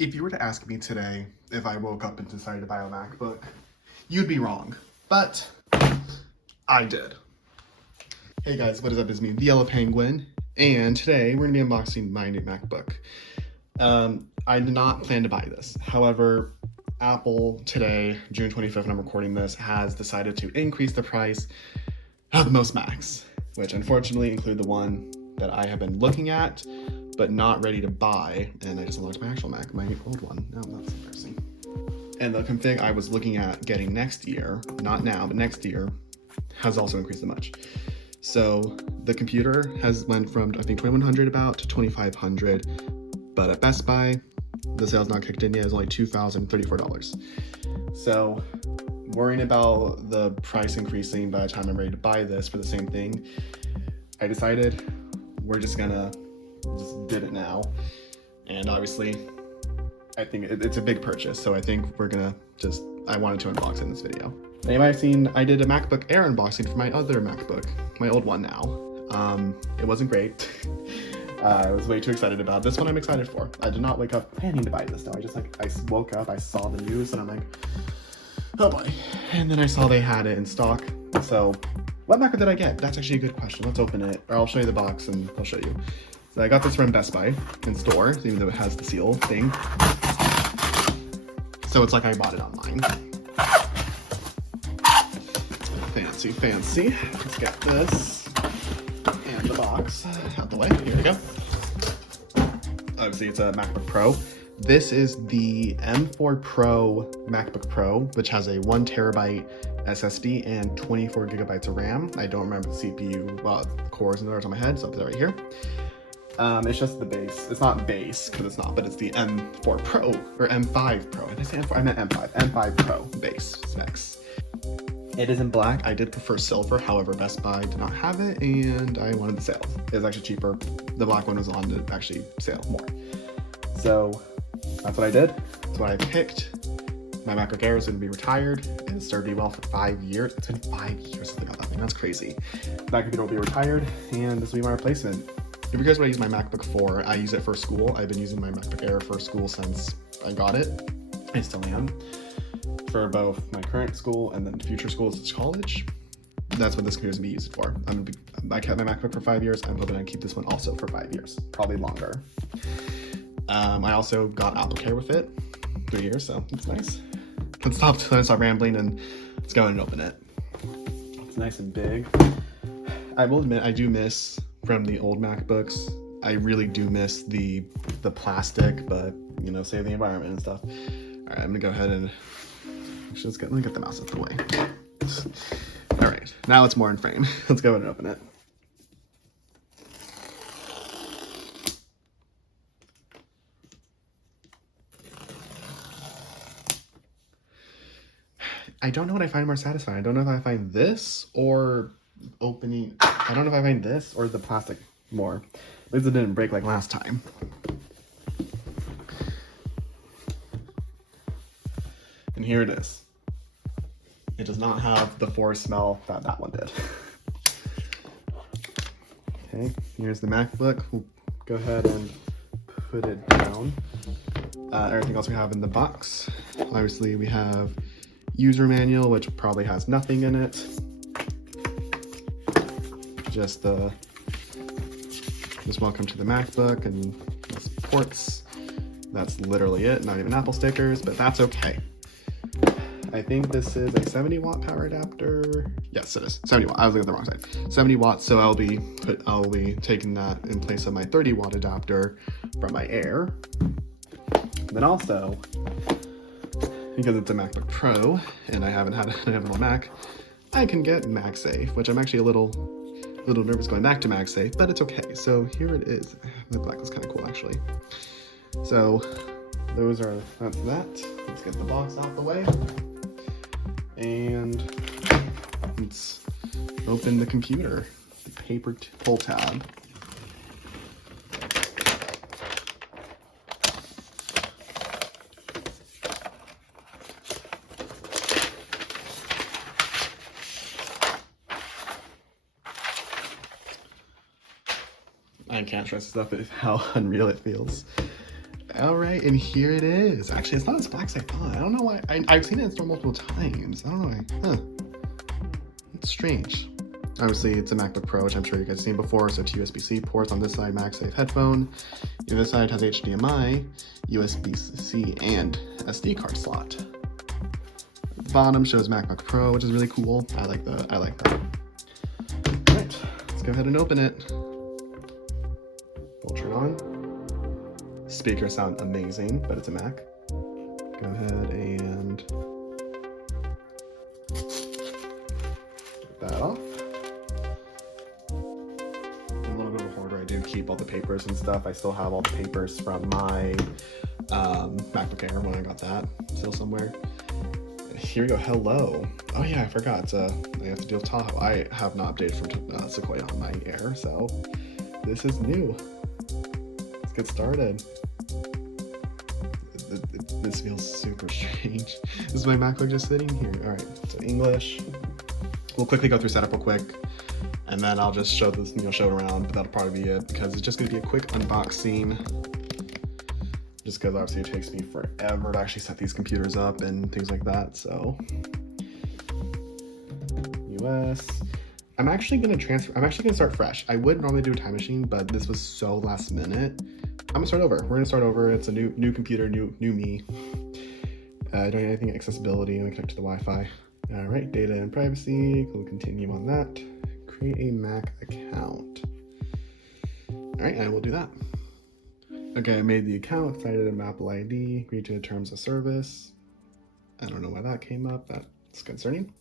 If you were to ask me today if I woke up and decided to buy a MacBook, you'd be wrong, but I did. Hey guys, what is up? It's me, the Yellow Penguin, and today we're going to be unboxing my new MacBook. I did not plan to buy this. However, Apple today, June 25th, when I'm recording this, has decided to increase the price of most Macs, which unfortunately include the one that I have been looking at, but not ready to buy. And I just unlocked my actual Mac, my old one. No, that's embarrassing. And the config I was looking at getting next year, not now, but next year, has also increased a much. So the computer has went from, I think, 2100 about to 2500, but at Best Buy, the sale's not kicked in yet, it's only $2,034. So worrying about the price increasing by the time I'm ready to buy this for the same thing, I decided we're just gonna did it now. And obviously, I think it's a big purchase, so I think we're gonna I wanted to unbox it in this video. You might have seen I did a MacBook Air unboxing for my other MacBook, my old one now. It wasn't great. I was way too excited about it. This one I'm excited for. I did not wake up planning to buy this though. I woke up, I saw the news, and I'm like, oh boy. And then I saw they had it in stock. So what MacBook did I get? That's actually a good question. Let's open it, or I'll show you the box and I'll show you. So I got this from Best Buy in store, even though it has the seal thing. So it's like I bought it online. Fancy, fancy. Let's get this and the box out the way. Here we go. Obviously, it's a MacBook Pro. This is the M4 Pro MacBook Pro, which has a 1 terabyte SSD and 24 gigabytes of RAM. I don't remember the CPU cores and the on my head, so I'll put that right here. It's just the base. It's not base, because it's not, but it's the M4 Pro, or M5 Pro. Did I say M4? I meant M5. M5 Pro base specs. It is in black. I did prefer silver, however, Best Buy did not have it, and I wanted the sale. It was actually cheaper. The black one was on to actually sale more. So that's what I did. That's what I picked. My MacBook Air is going to be retired. It served me well for 5 years. It's been 5 years since I got that thing. That's crazy. That computer will be retired, and this will be my replacement. If you guys what I use my MacBook for, I use it for school. I've been using my MacBook Air for school since I got it. I still am. For both my current school and then future schools as college. That's what this computer is going to be used for. I kept my MacBook for 5 years. I'm hoping I keep this one also for 5 years, probably longer. I also got AppleCare with it, 3 years, so it's nice. Let's stop rambling and let's go and open it. It's nice and big. I will admit, I do miss from the old MacBooks. I really do miss the plastic, but you know, save the environment and stuff. All right, I'm gonna go ahead and let me get the mouse out of the way. All right, now it's more in frame. Let's go ahead and open it. I don't know what I find more satisfying. I don't know if I find this or opening. I don't know if I find this or the plastic more. At least it didn't break like last time. And here it is. It does not have the forest smell that that one did. Okay, here's the MacBook. We'll go ahead and put it down. Everything else we have in the box. Obviously, we have user manual, which probably has nothing in it. Just welcome to the MacBook and ports. That's literally it. Not even Apple stickers, but that's okay. I think this is a 70 watt power adapter. Yes, it is 70 watt. I was looking at the wrong side. 70 watts. So I'll be taking that in place of my 30 watt adapter from my Air. Then also, because it's a MacBook Pro and I haven't had a Mac, I can get MagSafe, which I'm actually a little nervous going back to MagSafe, but it's okay. So here it is. The black is kind of cool actually. So that's that. Let's get the box out the way. And let's open the computer, the paper pull tab. I can't stress enough how unreal it feels. All right, and here it is. Actually, it's not as black as I thought. I don't know why. I've seen it in store multiple times. I don't know why. Huh. It's strange. Obviously, it's a MacBook Pro, which I'm sure you guys have seen before. So two USB-C ports on this side, MagSafe headphone. The other side has HDMI, USB-C, and SD card slot. The bottom shows MacBook Pro, which is really cool. I like that. All right, let's go ahead and open it. We'll turn on. Speakers sound amazing, but it's a Mac. Go ahead and get that off. I'm a little bit of a hoarder. I do keep all the papers and stuff. I still have all the papers from my MacBook Air when I got that, still somewhere. Here we go. Hello. Oh yeah, I forgot. I have to deal with Tahoe. I have not updated from Sequoia on my Air, so this is new. Let's get started. This feels super strange. This is my MacBook just sitting here. All right, so English. We'll quickly go through setup real quick, and then I'll just show this, show it around. But that'll probably be it because it's just gonna be a quick unboxing. Just because obviously it takes me forever to actually set these computers up and things like that. So, US. I'm actually gonna start fresh. I would normally do a time machine, but this was so last minute. I'm gonna start over. We're gonna start over. It's a new computer, new me. Don't need anything accessibility. I'm gonna connect to the Wi-Fi. All right, data and privacy. We'll continue on that. Create a Mac account. All right, I will do that. Okay, I made the account, cited an Apple ID, agreed to the terms of service. I don't know why that came up. That's concerning.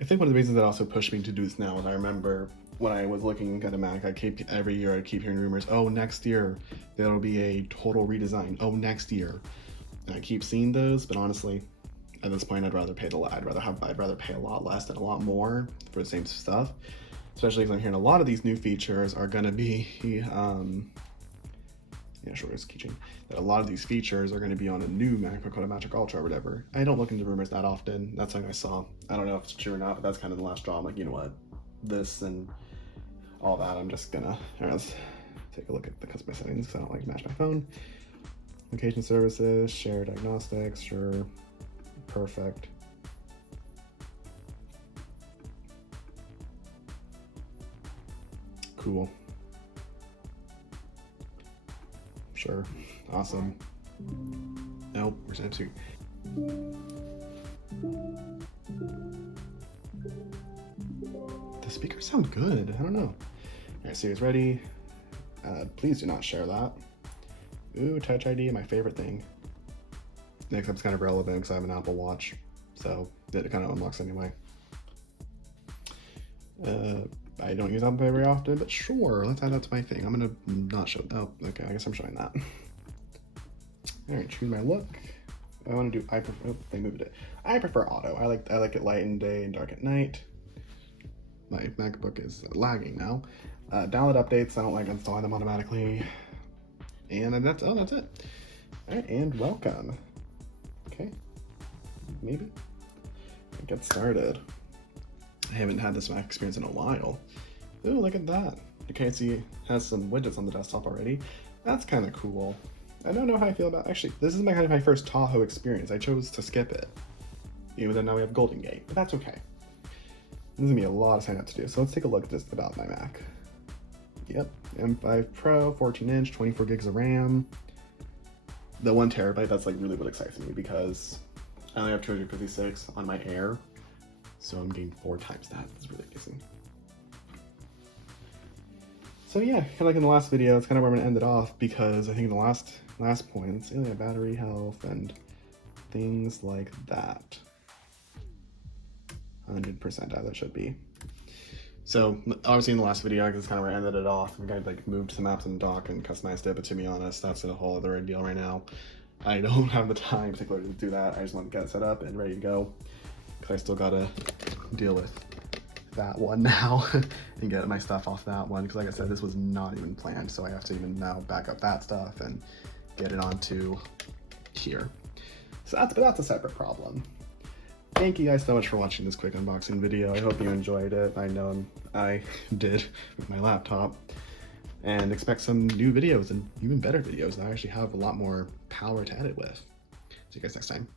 I think one of the reasons that also pushed me to do this now is I remember when I was looking at a Mac, every year I'd keep hearing rumors, oh, next year there'll be a total redesign. Oh, next year. And I keep seeing those, but honestly, at this point, I'd rather pay a lot less than a lot more for the same stuff. Especially because I'm hearing a lot of these new features are going to be, that a lot of these features are going to be on a new MacBook Magic Ultra or whatever. I don't look into rumors that often. That's something I saw. I don't know if it's true or not, but that's kind of the last straw. I'm like, you know what? This and all that, I'm just gonna, all right, let's take a look at the custom settings because I don't like to match my phone. Location services, share diagnostics, sure, perfect. Cool. Sure, awesome. Nope, where's that too? The speakers sound good. I don't know. All right, Siri's ready. Please do not share that. Ooh, Touch ID, my favorite thing. Next up's kind of relevant because I have an Apple Watch, so it kind of unlocks anyway. I don't use Apple Pay very often, but sure, let's add that to my thing. I'm gonna not show. Oh, okay, I guess I'm showing that. All right, choose my look. I want to do. Oh, they moved it. I prefer auto. I like it light in day and dark at night. My MacBook is lagging now. Download updates. I don't like installing them automatically. And that's it. All right, and welcome. Okay, maybe. Get started. I haven't had this Mac experience in a while. Ooh, look at that. Okay, so it has some widgets on the desktop already. That's kind of cool. I don't know how I feel about, actually, this is my first Tahoe experience. I chose to skip it. Even though now we have Golden Gate, but that's okay. This is gonna be a lot of sign up to do. So let's take a look at just about my Mac. Yep, M5 Pro, 14-inch, 24 gigs of RAM. The 1 terabyte, that's like really what excites me because I only have 256 on my Air. So I'm getting 4 times that. That's really amazing. So yeah, kind of like in the last video, it's kind of where I'm gonna end it off because I think in the last point, it's battery health and things like that. 100% as it should be. So obviously in the last video, it's kind of where I ended it off. I kind of like moved some apps in the dock and customized it, but to be honest, that's a whole other deal right now. I don't have the time particularly to do that. I just want to get it set up and ready to go because I still gotta deal with that one now and get my stuff off that one because like I said, this was not even planned, so I have to even now back up that stuff and get it onto here. So that's a separate problem. Thank you guys so much for watching this quick unboxing video. I hope you enjoyed it. I know I did with my laptop. and expect some new videos and even better videos that I actually have a lot more power to edit with. See you guys next time.